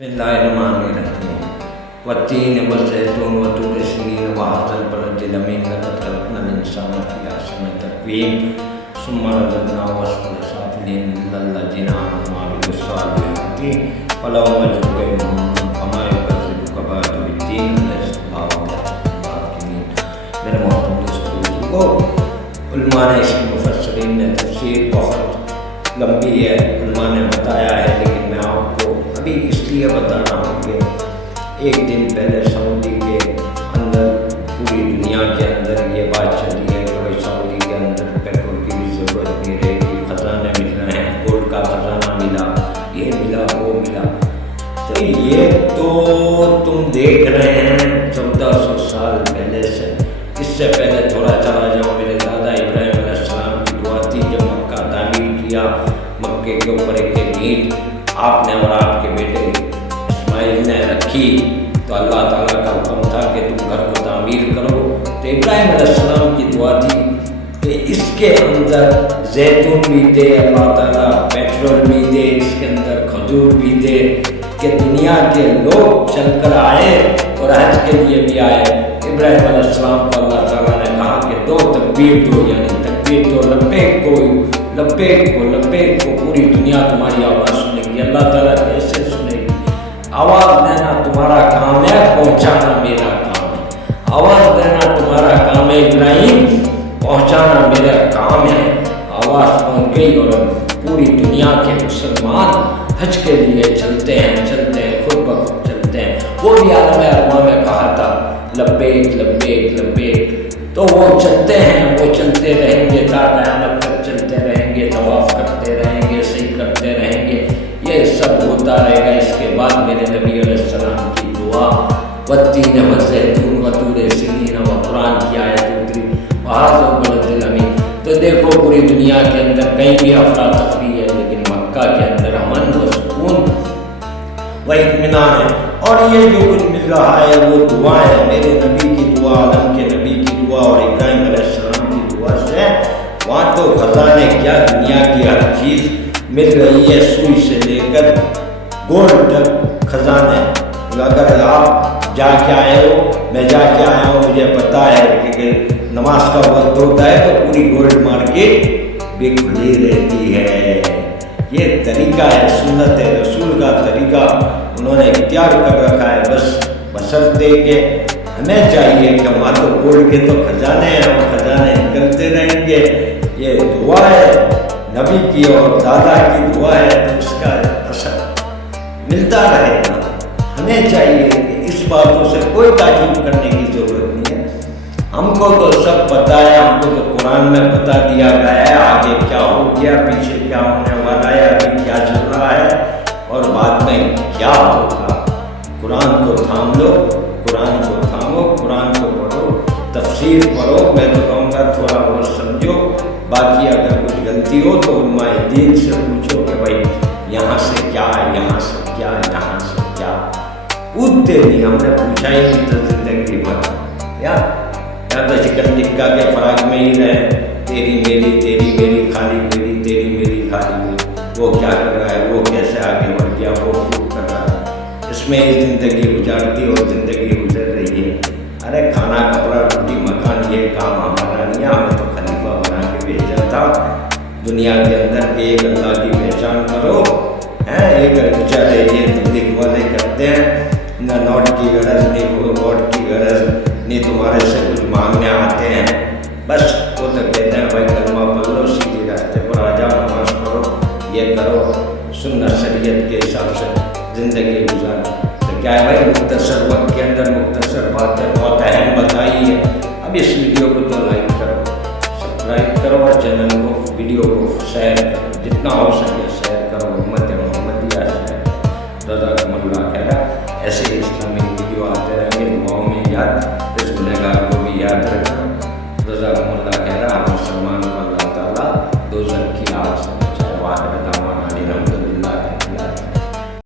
بسم الله الرحمن الرحيم والتين والزيتون وطور سينين وهذا البلد الأمين لقد خلقنا الإنسان في أحسن تقويم ثم رددناه أسفل سافلين إلا الذين آمنوا وعملوا الصالحات فلهم أجر غير ممنون فما يكذبك بعد بالدين أليس الله بأحكم الحاكمين. میرے محترم دوستوں کو علماء نے اس کی مفسرین نے تفسیر بہت لمبی ہے، علماء نے بتایا ہے، لیکن میں آپ کو ابھی اس لیے بتا رہا ہوں کہ ایک دن پہلے سعودی کے اندر پوری دنیا کے اندر یہ بات چلی ہے کہ بھائی سعودی کے اندر پیٹرول کی بھی ضرورت نہیں رہے گی، خزانے مل رہے ہیں، گولڈ کا خزانہ ملا، یہ ملا وہ ملا. تو یہ تو تم دیکھ رہے ہیں 1400 سال پہلے سے. اس سے پہلے تھوڑا چلا جاؤ، میرے دادا ابراہیم علیہ السلام کی دعا تھی جب مکہ تعمیر کیا، مکے کے اوپر ایک اینٹ آپ نے اور آپ کے بیٹے اسماعیل نے رکھی تو اللہ تعالیٰ کا حکم تھا کہ تم گھر کو تعمیر کرو. تو ابراہیم علیہ السلام کی دعا تھی کہ اس کے اندر زیتون بھی دے اللہ تعالیٰ، پیٹرول بھی دے، اس کے اندر کھجور بھی دے کہ دنیا کے لوگ چل کر آئے اور حج کے لیے بھی آئے. ابراہیم علیہ السلام کو اللہ تعالیٰ نے کہا کہ دو تکبیر دو، یعنی تکبیر دو، لبیک کو لبیک کو لبیک کو، پوری دنیا تمہاری آواز سنے گی. اللہ تعالیٰ کیسے سنے گی؟ آواز دینا تمہارا کام ہے، پہنچانا میرا کام ہے. آواز دینا تمہارا کام ہے ابراہیم، پہنچانا میرا کام ہے. آواز پہنچ گئی اور پوری دنیا کے مسلمان حج کے لیے چلتے ہیں خود بخود چلتے ہیں. وہ بھی عالم ارواح میں کہا تھا لبیک لبیک لبیک. تو وہ چلتے ہیں، وہ چلتے رہیں گے تا قیامت تک چلتے رہیں گے، طواف کرتے رہیں گے، صحیح کرتے رہیں گے، یہ سب ہوتا رہے گا. اس کے بعد میرے نبی علیہ السلام کی دعا والتین والزیتون وطور سینین وقرآن کی آیت اتری وہذا البلد الامین. تو دیکھو پوری دنیا کے اندر کہیں بھی افراتفری ہے، لیکن مکہ کے اندر امن و سکون و اطمینان ہے. اور یہ جو کچھ مل رہا ہے وہ دعا ہے، میرے نبی کی دعا، عالم کے نبی کی دعا اور ابراہیم علیہ السلام کی دعا سے. وہاں تو خزانے کیا، دنیا کی ہر چیز مل رہی ہے، سوئی سے لے کر گولڈ تک خزانے. اگر آپ جا کے آئے ہو، میں جا کے آیا ہوں، مجھے پتا ہے کہ نماز کا وقت ہوتا ہے تو پوری گولڈ مارکیٹ بھی کھلی رہتی ہے. یہ طریقہ ہے، سنت رسول کا طریقہ انہوں نے اختیار کر رکھا ہے. بس بشرطے کہ ہمیں چاہیے کہ ہمارے تو گولڈ کے تو خزانے ہیں اور خزانے نکلتے رہیں گے. یہ دعا ہے نبی کی اور دادا کی دعا ہے، تو اس کا اثر ملتا رہے گا. ہمیں چاہیے کہ اس باتوں سے کوئی تعجب کرنے کی ضرورت نہیں ہے. ہم کو تو سب پتہ ہے، ہم کو تو قرآن میں بتا دیا گیا ہے آگے کیا ہو گیا، پیچھے کیا ہونے والا ہے، ابھی کیا چل رہا ہے اور بعد میں کیا ہوگا. قرآن کو تھام لو، قرآن کو تھامو، قرآن کو پڑھو، تفسیر پڑھو. میں تو کہوں گا تھوڑا اور سمجھو، باقی اگر کچھ غلطی ہو تو علماء دین سے پوچھو کہ بھائی یہاں سے کیا، یہاں سے کیا، یہاں سے کیا. پوچھتے نہیں، ہم نے پوچھا ہی نہیں تو زندگی بھر یا تو چکن ٹکا کے فراق میں ہی رہے، تیری میری تیری میری خالی میری تیری میری خالی میری. وہ کیا کر رہا ہے، وہ کیسے آگے بڑھ گیا، وہ کیوں کر رہا ہے، اس میں ہی زندگی گزارتی اور زندگی گزر رہی ہے. ارے کھانا کپڑا روٹی مکان یہ کام ہمارا نہیں ہے، ہمیں تو خلیفہ بنا کے بھیجا تھا دنیا کے اندر کہ ایک اللہ کی پہچان کرو. ایک بیچارے یہ تبلیغ والے کرتے ہیں، نہ نوٹ کی غرض نہیں، ووٹ کی غرض نہیں، تمہارے سے کچھ مانگنے آتے ہیں. بس وہ تو کہتے ہیں بھائی کلمہ پڑھ لو، سیدھے راستے پر آ جاؤ، نماز پڑھو، یہ کرو، سنت شریعت کے حساب سے زندگی گزارو. تو کیا ہے بھائی، مختصر وقت کے اندر مختصر باتیں بہت اہم بتائی ہے. اب اس ویڈیو کو تو لائک کرو، سبسکرائب کرو اور چینل کو، ویڈیو کو شیئر کرو، جتنا ہو سکے شیئر کرو. امت محمدیہ شیئر. جزاکم اللہ خیر. ایسے اسلامی ویڈیو آتے رہیں گے. دعاؤں میں یاد، اس گنہگار کو بھی یاد رکھیں.